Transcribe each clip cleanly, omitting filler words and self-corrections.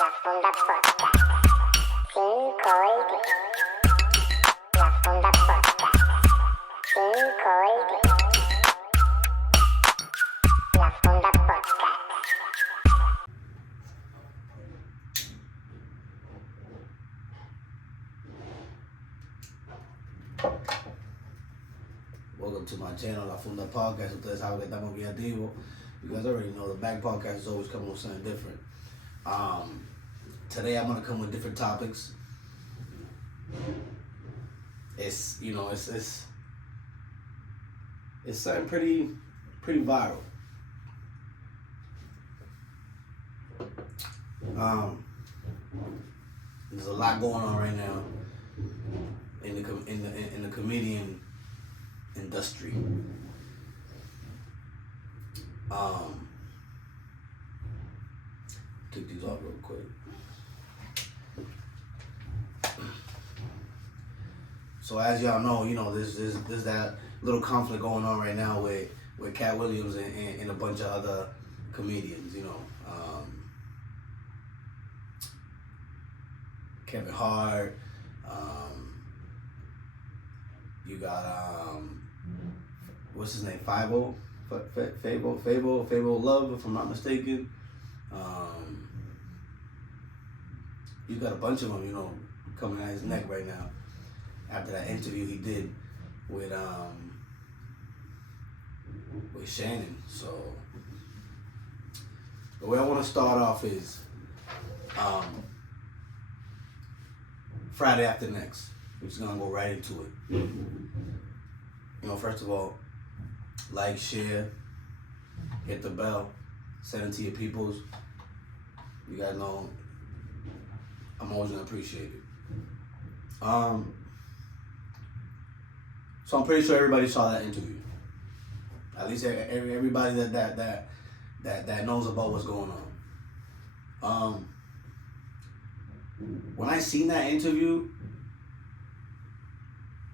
La Funda Podcast. Cincoide. La Funda Podcast. Cincoide. La Funda Podcast. Welcome to my channel, La Funda Podcast. Ustedes saben que estamos bien activos. You guys already know the back podcast is always coming with something different. Today I'm gonna come with different topics. It's something pretty viral. There's a lot going on right now in the comedian industry. Take these off real quick. So as y'all know, there's that little conflict going on right now with Katt Williams and a bunch of other comedians. Kevin Hart. You got what's his name? Fable Love, if I'm not mistaken. He's got a bunch of them, coming at his neck right now after that interview he did with Shannon. So the way I want to start off is Friday after next. We're just gonna go right into it. First of all, like, share, hit the bell, send it to your peoples. You guys know I'm always gonna appreciate it. So I'm pretty sure everybody saw that interview. At least everybody that knows about what's going on. When I seen that interview,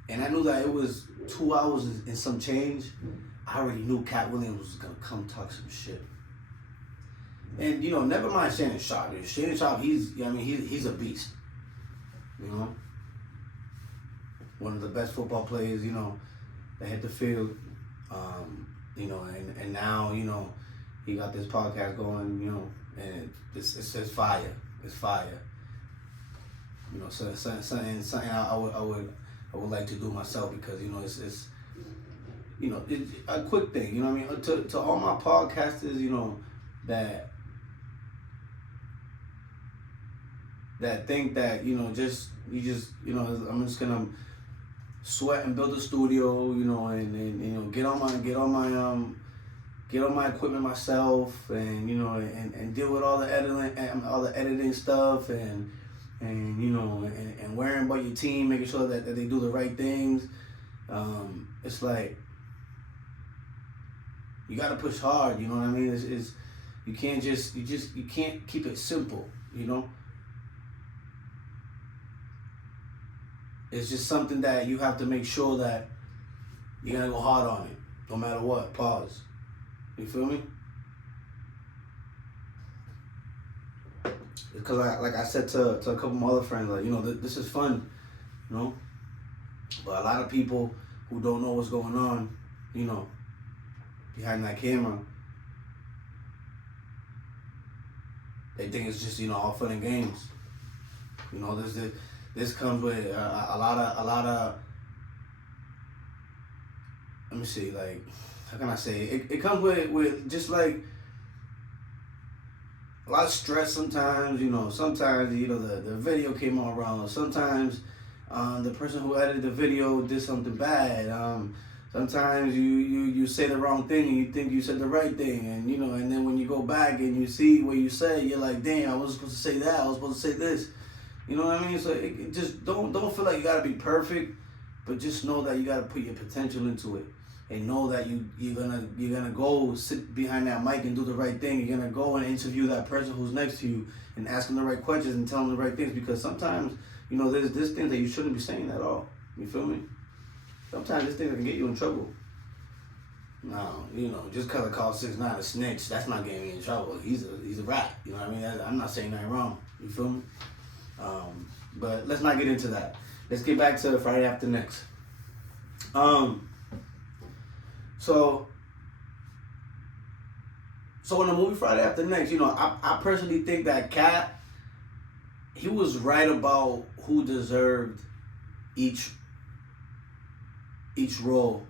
and I knew that it was 2 hours and some change, I already knew Katt Williams was gonna come talk some shit. And never mind Shannon Sharp. Shannon Sharp, he's a beast. One of the best football players, that hit the field. And now, he got this podcast going, and it's fire. It's fire. Something I would like to do myself, because it's a quick thing. To all my podcasters, that think that I'm just gonna sweat and build a studio, and get on my equipment myself, and and deal with all the editing stuff, and worrying about your team, making sure that they do the right things. It's like, you gotta push hard. You know what I mean? It's you can't keep it simple. It's just something that you have to make sure that you're gonna go hard on it, no matter what. Pause. You feel me? Because like I said to a couple of my other friends, this is fun, But a lot of people who don't know what's going on, behind that camera, they think it's just all fun and games. This comes with a lot of. Let me see, how can I say it? It comes with just like a lot of stress sometimes. Sometimes the video came out wrong. Sometimes the person who edited the video did something bad. Sometimes you say the wrong thing and you think you said the right thing, and and then when you go back and you see what you said, you're like, damn, I wasn't supposed to say that. I was supposed to say this. You know what I mean? So it just don't feel like you gotta be perfect, but just know that you gotta put your potential into it, and know that you're gonna go sit behind that mic and do the right thing. You're gonna go and interview that person who's next to you and ask them the right questions and tell them the right things, because sometimes there's things that you shouldn't be saying at all. You feel me? Sometimes there's things that can get you in trouble. No, you know, just because I call 6ix9ine a snitch, that's not getting me in trouble. He's a rat. You know what I mean? I'm not saying nothing wrong. You feel me? But let's not get into that. Let's get back to Friday After Next. So in the movie Friday After Next, you know, I personally think that Katt, he was right about who deserved each role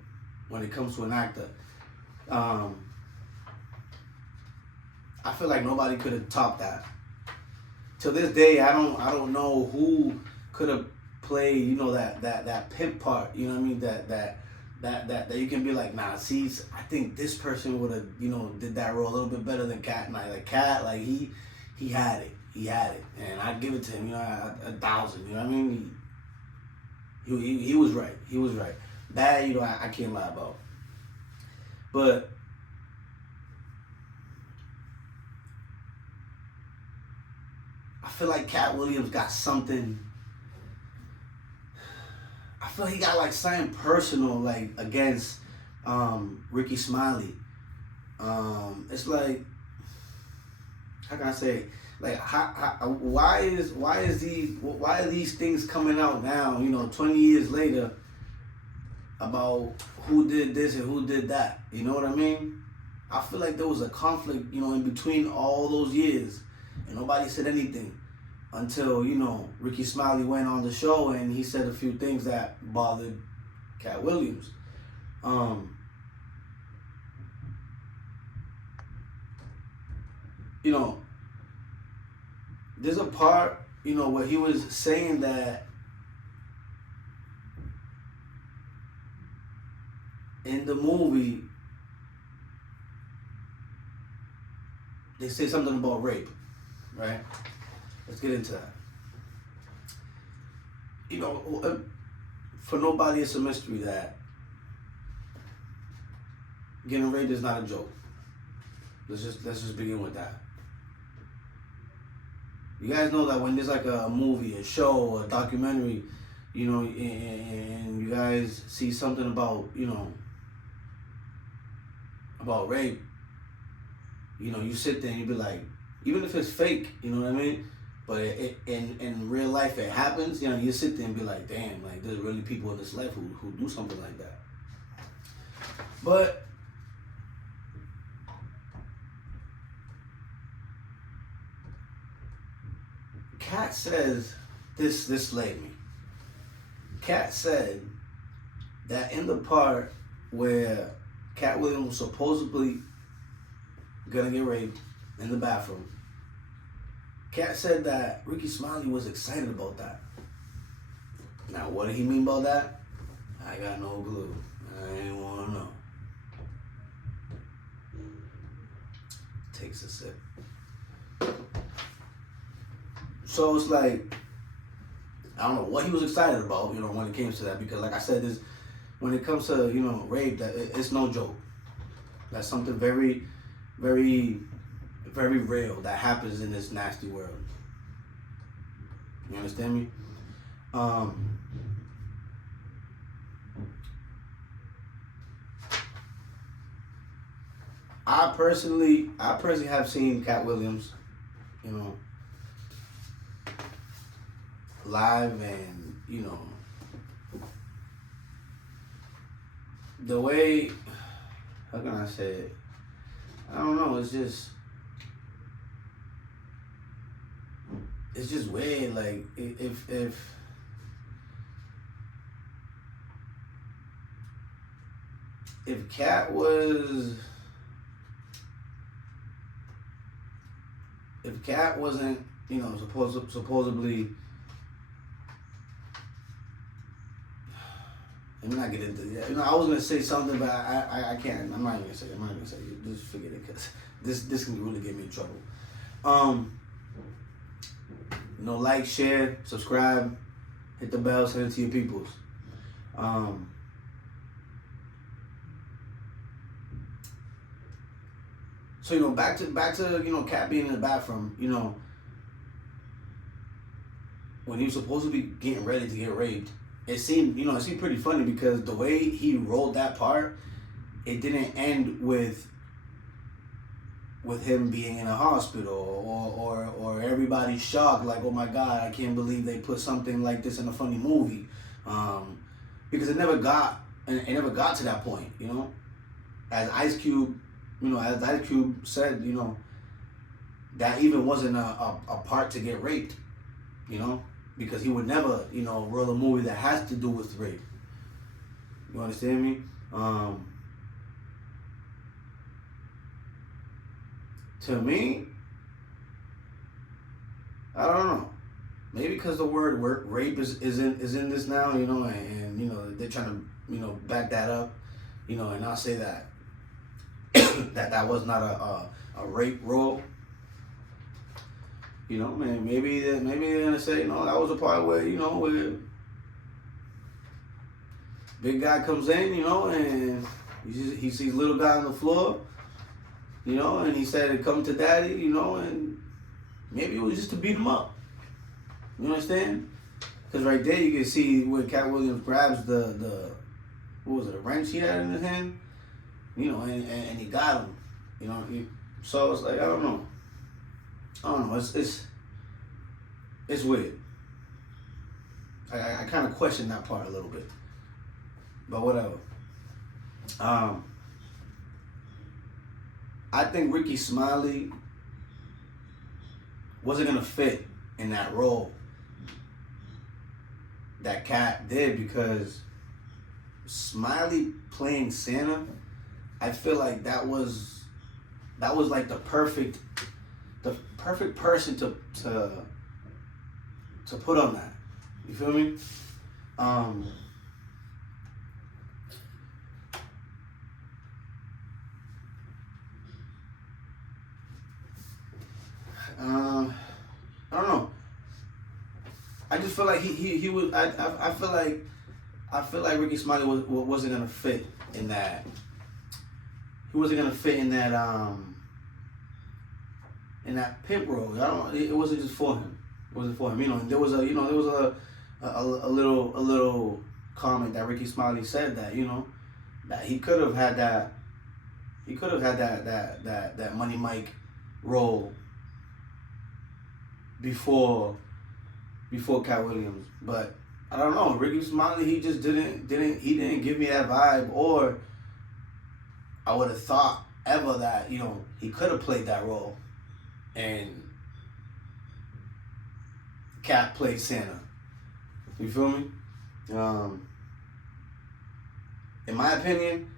when it comes to an actor. I feel like nobody could have topped that. To this day, I don't know who could have played, you know, that pimp part. You know what I mean? That you can be like, nah, see, I think this person would have, you know, did that role a little bit better than Katt. And like Katt, like he had it, and I'd give it to him, you know, 1,000. You know what I mean? He was right. He was right. Bad, you know, I can't lie about. But I feel like Katt Williams got something. I feel he got like something personal, like against Rickey Smiley. It's like, how can I say it? Like, why are these things coming out now? You know, 20 years later, about who did this and who did that. You know what I mean? I feel like there was a conflict, you know, in between all those years, and nobody said anything until, you know, Rickey Smiley went on the show and he said a few things that bothered Katt Williams. You know, there's a part, you know, where he was saying that in the movie, they say something about rape, right? Let's get into that. You know, for nobody, it's a mystery that getting raped is not a joke. Let's just begin with that. You guys know that when there's like a movie, a show, a documentary, you know, and you guys see something about, you know, about rape, you know, you sit there and you be like, even if it's fake, you know what I mean? But in real life it happens, you know, you sit there and be like, damn, like there's really people in this life who do something like that. But Katt says, this slayed me. Katt said that in the part where Katt Williams was supposedly gonna get raped in the bathroom, Katt said that Rickey Smiley was excited about that. Now, what did he mean by that? I got no clue. I ain't wanna know. Takes a sip. So it's like, I don't know what he was excited about, you know, when it came to that, because like I said, when it comes to, you know, rape, it's no joke. That's something very, very, very real that happens in this nasty world. You understand me? I personally have seen Katt Williams, you know, live, and you know, the way, how can I say it? I don't know, it's just weird. Like if Katt wasn't, you know, supposedly, let me not get into that. You know, I was gonna say something, but I can't. I'm not even gonna say it. Just forget it, because this can really get me in trouble. You know, like, share, subscribe, hit the bell, send it to your peoples. So, you know, back to you know, Katt being in the bathroom. You know, when he was supposed to be getting ready to get raped, it seemed pretty funny, because the way he rolled that part, it didn't end with him being in a hospital or everybody shocked, like, oh my God, I can't believe they put something like this in a funny movie, because it never got to that point, you know. As Ice Cube said, you know, that even wasn't a part to get raped, you know, because he would never, you know, roll a movie that has to do with rape. You understand me? To me, I don't know. Maybe because the word rape is in this now, you know, and you know they're trying to, you know, back that up, you know, and not say that that was not a rape role. You know, man, maybe they're gonna say, you know, that was a part where, you know, where big guy comes in, you know, and he sees little guy on the floor, you know, and he said, come to daddy, you know, and maybe it was just to beat him up. You understand? Because right there you can see where Katt Williams grabs the what was it, a wrench he had in his hand, you know, and he got him, you know. So it's like, I don't know. It's weird. I kind of question that part a little bit, but whatever. I think Rickey Smiley wasn't gonna fit in that role that Katt did, because Smiley playing Santa, I feel like that was like the perfect person to put on that. You feel me? I don't know. I just feel like he was. I feel like Rickey Smiley wasn't gonna fit in that. He wasn't gonna fit in that pimp role. It wasn't just for him. It wasn't for him. You know, and there was a little comment that Rickey Smiley said that, you know, that he could have had that. He could have had that Money Mike role before Katt Williams, but I don't know. Rickey Smiley, he just didn't give me that vibe, or I would have thought ever that, you know, he could have played that role, and Katt played Santa. You feel me? In my opinion,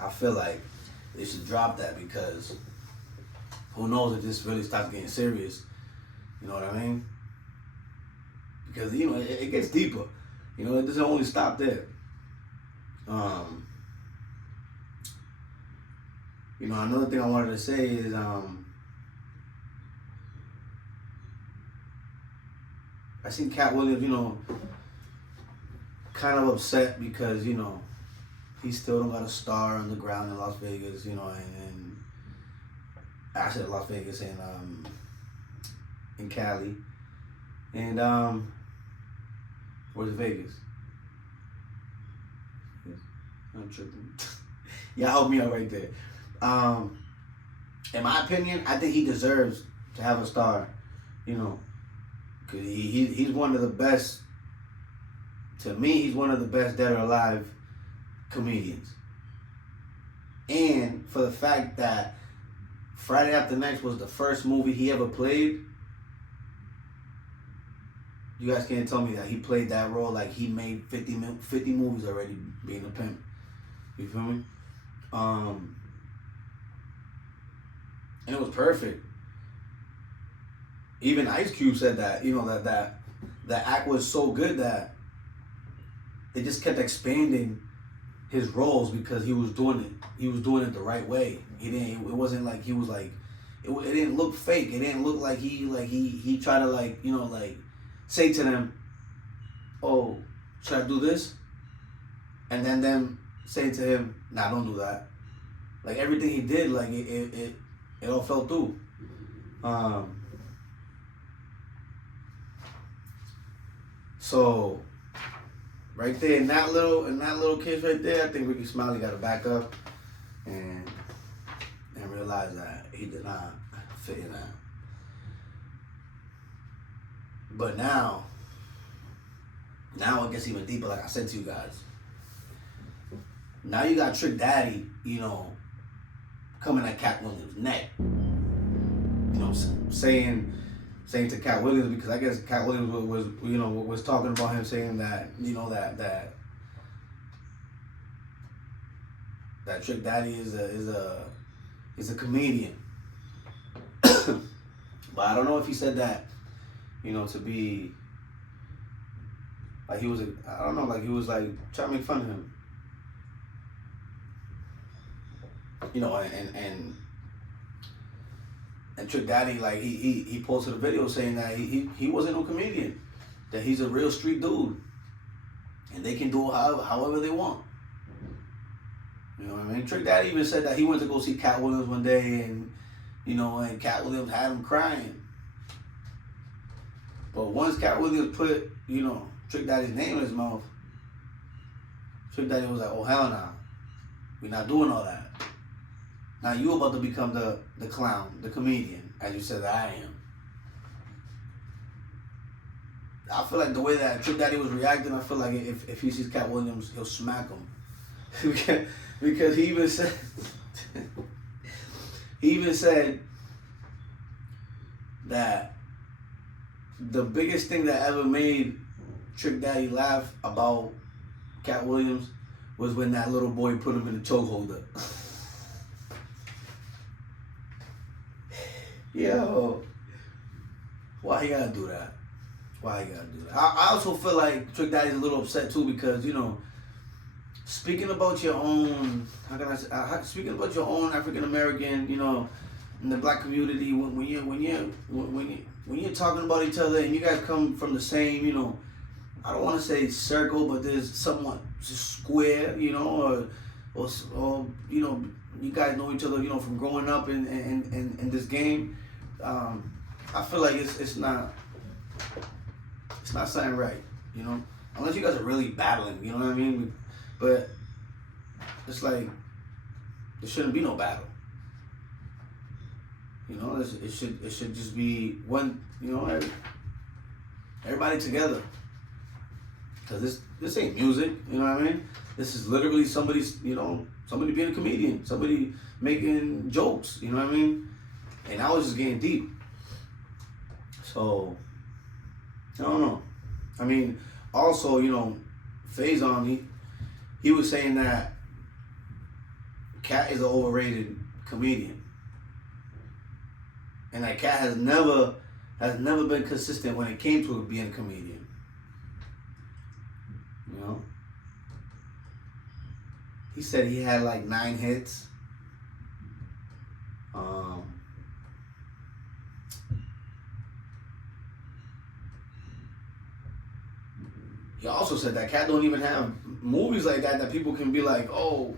I feel like they should drop that, because who knows if this really starts getting serious. You know what I mean? Because, you know, it gets deeper. You know, it doesn't only stop there. You know, another thing I wanted to say is, I seen Katt Williams, you know, kind of upset because, you know, he still don't got a star on the ground in Las Vegas, you know, and actually Las Vegas and in Cali, and where's Vegas? I'm tripping. Yeah, help me out right there. In my opinion, I think he deserves to have a star, you know, because he's one of the best. To me, he's one of the best dead or alive comedians. And for the fact that Friday After Next was the first movie he ever played, you guys can't tell me that he played that role like he made 50 movies already being a pimp. You feel me? And it was perfect. Even Ice Cube said that, you know, that act was so good that they just kept expanding his roles because he was doing it. He was doing it the right way. It wasn't like he was like, it didn't look fake. It didn't look like he tried to, like, you know, like say to them, oh, should I do this? And then them say to him, nah, don't do that. Like everything he did, like it all fell through. So right there in that little case right there, I think Rickey Smiley got to back up and realize that he did not fit in that. But now it gets even deeper, like I said to you guys. Now you got Trick Daddy, you know, coming at Katt Williams' neck. You know, saying to Katt Williams, because I guess Katt Williams was talking about him, saying that, you know, that Trick Daddy is a comedian. But I don't know if he said that, you know, to be like he was like trying to make fun of him. You know, and Trick Daddy, like he posted a video saying that he wasn't no comedian, that he's a real street dude, and they can do it however they want. You know what I mean? Trick Daddy even said that he went to go see Katt Williams one day, and you know, and Katt Williams had him crying. But once Katt Williams put, you know, Trick Daddy's name in his mouth, Trick Daddy was like, oh hell nah, we're not doing all that. Now you about to become the clown, the comedian, as you said that I am. I feel like the way that Trick Daddy was reacting, I feel like if he sees Katt Williams, he'll smack him. Because he even said that the biggest thing that ever made Trick Daddy laugh about Katt Williams was when that little boy put him in the choke holder. Yo, why he gotta do that? Why he gotta do that? I also feel like Trick Daddy's a little upset too, because, you know, speaking about your own, speaking about your own African American, you know, in the black community, when you're talking about each other and you guys come from the same, you know, I don't want to say circle, but there's somewhat square, you know, or you know, you guys know each other, you know, from growing up in this game. I feel like it's not something right, you know, unless you guys are really battling, you know what I mean? But it's like there shouldn't be no battle. You know, it should just be one, you know, everybody together. Cause this ain't music, you know what I mean? This is literally somebody being a comedian, somebody making jokes, you know what I mean? And I was just getting deep. So I don't know. I mean, also, you know, Faison, he was saying that Katt is an overrated comedian, and that Katt has never been consistent when it came to being a comedian. You know, he said he had like 9 hits. He also said that Katt don't even have movies like that people can be like, oh,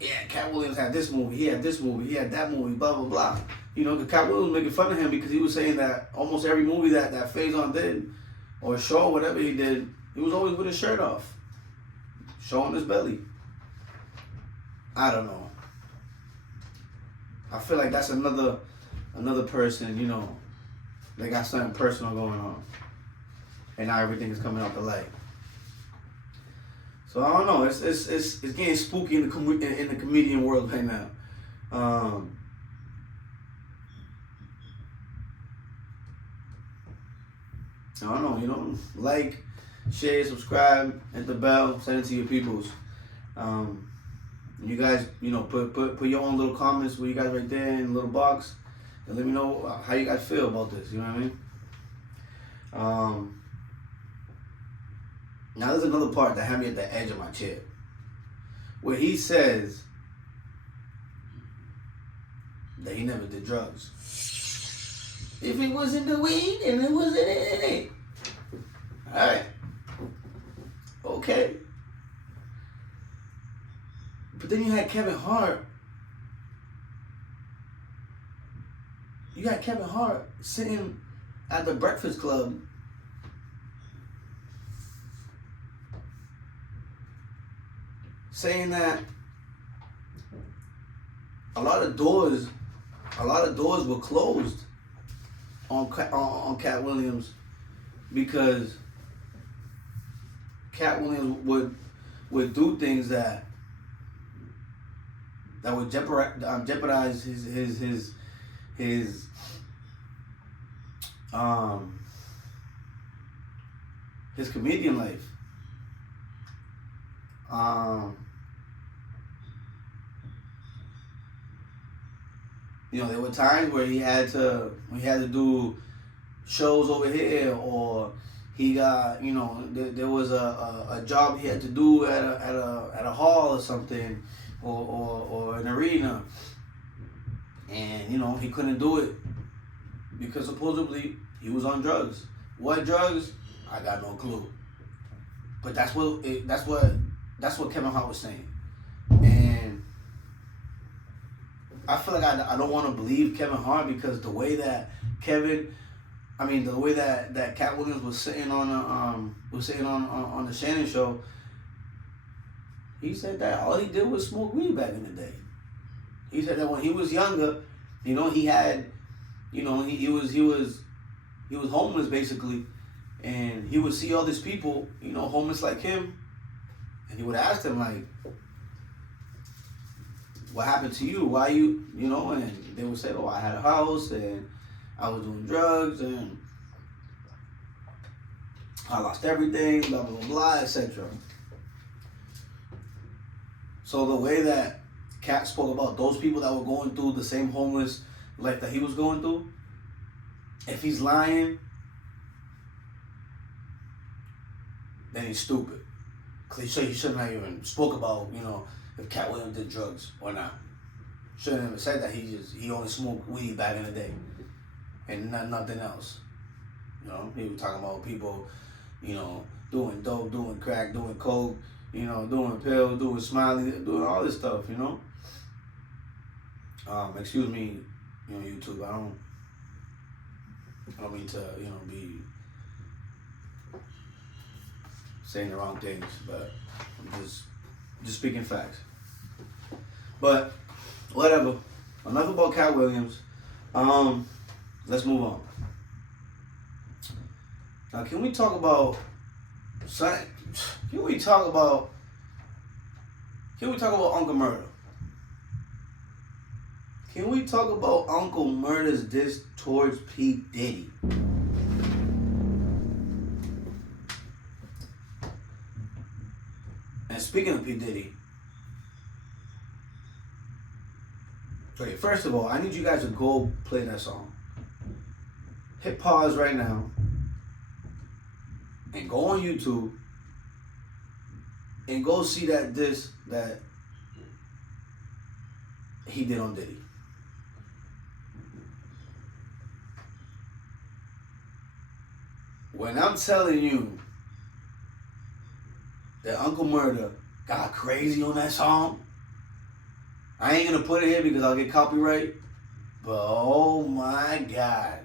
yeah, Katt Williams had this movie, he had this movie, he had that movie, blah, blah, blah. You know, because Katt Williams was making fun of him because he was saying that almost every movie that Faison did, or show, whatever he did, he was always with his shirt off, showing his belly. I don't know. I feel like that's another person, you know, they got something personal going on. And now everything is coming out the light. So I don't know. It's getting spooky in the comedian world right now. I don't know. You know, like, share, subscribe, hit the bell, send it to your peoples. You guys, you know, put your own little comments where you guys right there in the little box, and let me know how you guys feel about this. You know what I mean? Now there's another part that had me at the edge of my chair, where he says that he never did drugs. If it wasn't the weed, and it wasn't in it. Alright. Okay. But then you had Kevin Hart you got Kevin Hart sitting at the Breakfast Club saying that a lot of doors were closed on Katt Williams because Katt Williams would do things that would jeopardize his comedian life. You know, there were times where he had to do shows over here, or he got, you know, there was a job he had to do at a hall or something, or an arena, and you know he couldn't do it because supposedly he was on drugs. What drugs? I got no clue. But that's what Kevin Hart was saying, and I feel like I don't want to believe Kevin Hart because the way that Katt Williams was sitting on the Shannon show, he said that all he did was smoke weed back in the day. He said that when he was younger, you know, he had, you know, he was homeless basically, and he would see all these people, you know, homeless like him, and he would ask them like, what happened to you? Why you know? And they would say, oh, I had a house and I was doing drugs and I lost everything, blah, blah, blah, blah, etc. So the way that Katt spoke about those people that were going through the same homeless life that he was going through, if he's lying, then he's stupid. Because he shouldn't have even spoke about, you know, if Katt Williams did drugs or not. Shouldn't have even said that he only smoked weed back in the day and nothing else. You know, he was talking about people, you know, doing dope, doing crack, doing coke, you know, doing pills, doing Smiley, doing all this stuff, you know. Excuse me, you know, YouTube. I don't mean to, you know, be saying the wrong things, but I'm just speaking facts. But whatever. Enough about Katt Williams. Let's move on. Now, can we talk about Uncle Murder? Can we talk about Uncle Murder's diss towards P. Diddy? And speaking of P. Diddy, okay, first of all, I need you guys to go play that song. Hit pause right now and go on YouTube and go see that diss that he did on Diddy. When I'm telling you that Uncle Murder got crazy on that song, I ain't gonna put it here because I'll get copyright, but oh my God,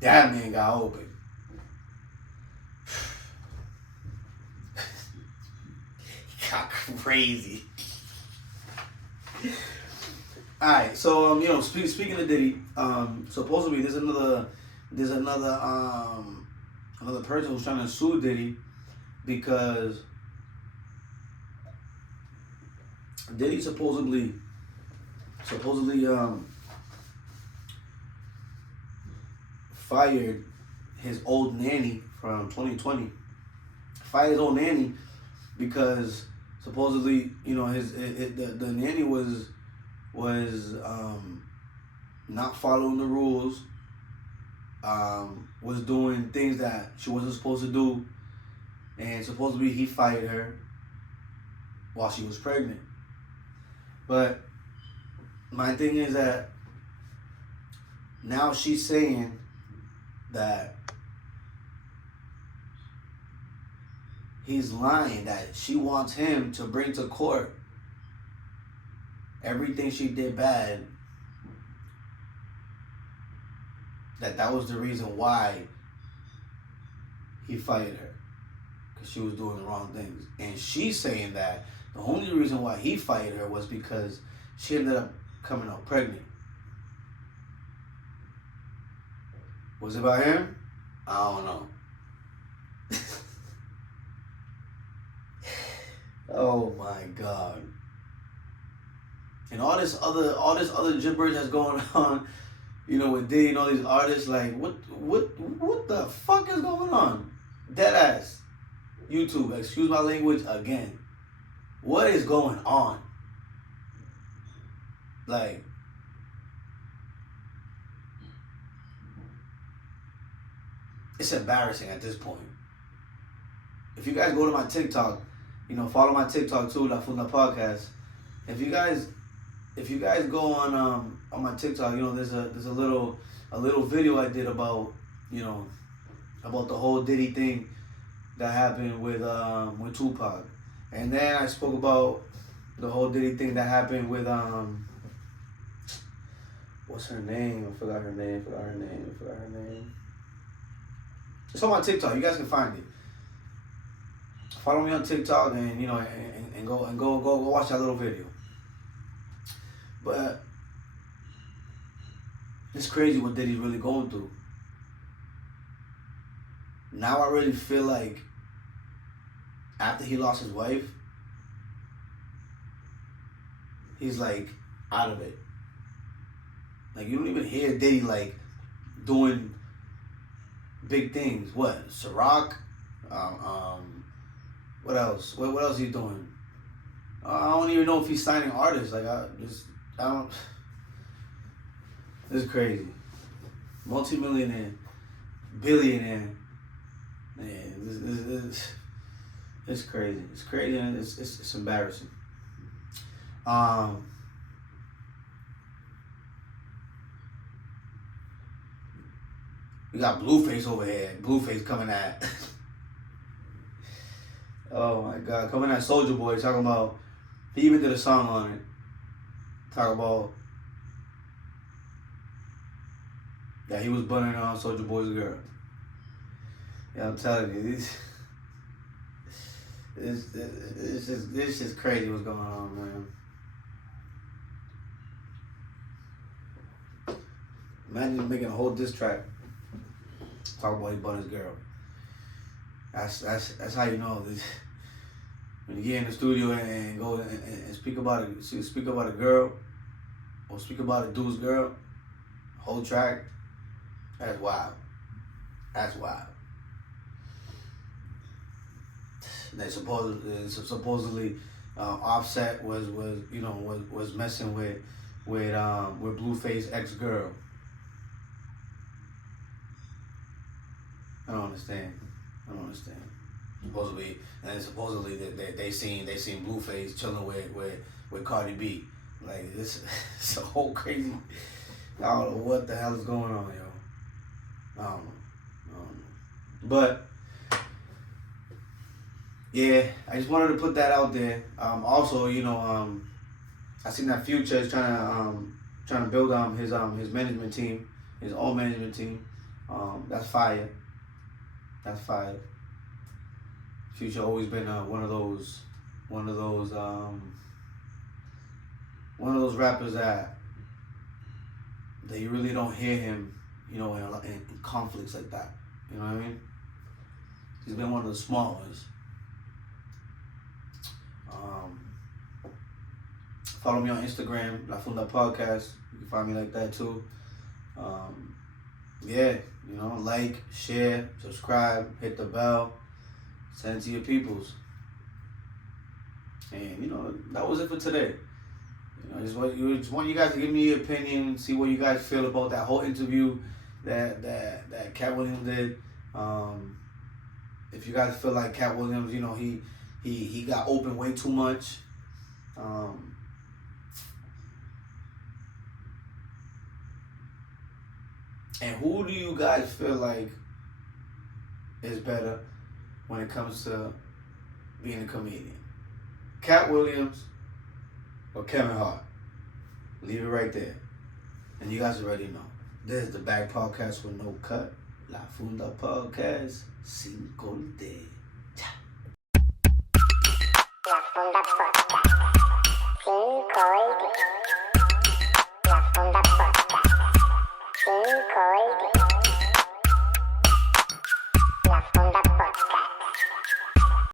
that man got open. He got crazy. All right, so you know, speaking of Diddy, supposedly there's another person who's trying to sue Diddy because Diddy supposedly fired his old nanny from 2020. Fired his old nanny because supposedly, you know, the nanny was not following the rules, was doing things that she wasn't supposed to do, and supposedly he fired her while she was pregnant. But my thing is that now she's saying that he's lying, that she wants him to bring to court everything she did bad that was the reason why he fired her, because she was doing the wrong things. And she's saying that the only reason why he fired her was because she ended up coming out pregnant. Was it about him? I don't know. Oh my God. And all this other gibberish that's going on, you know, with Diddy and all these artists, like what the fuck is going on? Deadass. YouTube, excuse my language again. What is going on? Like, it's embarrassing at this point. If you guys go to my TikTok, you know, follow my TikTok too, La Funda Podcast. If you guys go on my TikTok, you know, there's a little video I did about, you know, about the whole Diddy thing that happened with Tupac. And then I spoke about the whole Diddy thing that happened with what's her name? I forgot her name. It's on my TikTok. You guys can find it. Follow me on TikTok, and you know, and go watch that little video. But it's crazy what Diddy's really going through. Now I really feel like after he lost his wife, he's like out of it. Like, you don't even hear Diddy like doing big things. What? Ciroc? What else? What else is he doing? I don't even know if he's signing artists. Like, I don't. This is crazy. Multi-millionaire, billionaire. Man, it's crazy. It's crazy, and it's embarrassing. We got Blueface over here. Blueface coming at. Oh my God, coming at Soulja Boy, talking about. He even did a song on it. Talk about that he was bunning on Soulja Boy's girl. Yeah, I'm telling you, it's just crazy what's going on, man. Imagine making a whole diss track. Talk about he bun his girl. That's how you know this. When you get in the studio and go and speak about a girl, or speak about a dude's girl, whole track, that's wild. That's wild. They supposedly Offset was messing with Blueface ex-girl. I don't understand. Supposedly they seen Blueface chilling with Cardi B. Like, this it's a whole crazy. I don't know what the hell is going on, yo. I don't know. But yeah, I just wanted to put that out there. Also, you know, I seen that Future is trying to build his management team, his own management team. That's fire. That's fire. Future always been one of those rappers that you really don't hear him, you know, in conflicts like that. You know what I mean? He's been one of the small ones. Follow me on Instagram, La Funda Podcast. You can find me like that too. Yeah, you know, like, share, subscribe, hit the bell, send it to your peoples. And you know, that was it for today. You know, just want you guys to give me your opinion, see what you guys feel about that whole interview that Katt Williams did. If you guys feel like Katt Williams, you know, he got open way too much. And who do you guys feel like is better when it comes to being a comedian? Katt Williams or Kevin Hart? Leave it right there. And you guys already know. This is the Back Podcast with no cut. La Funda Podcast sin corte. La Funda Podcast. Sin corte.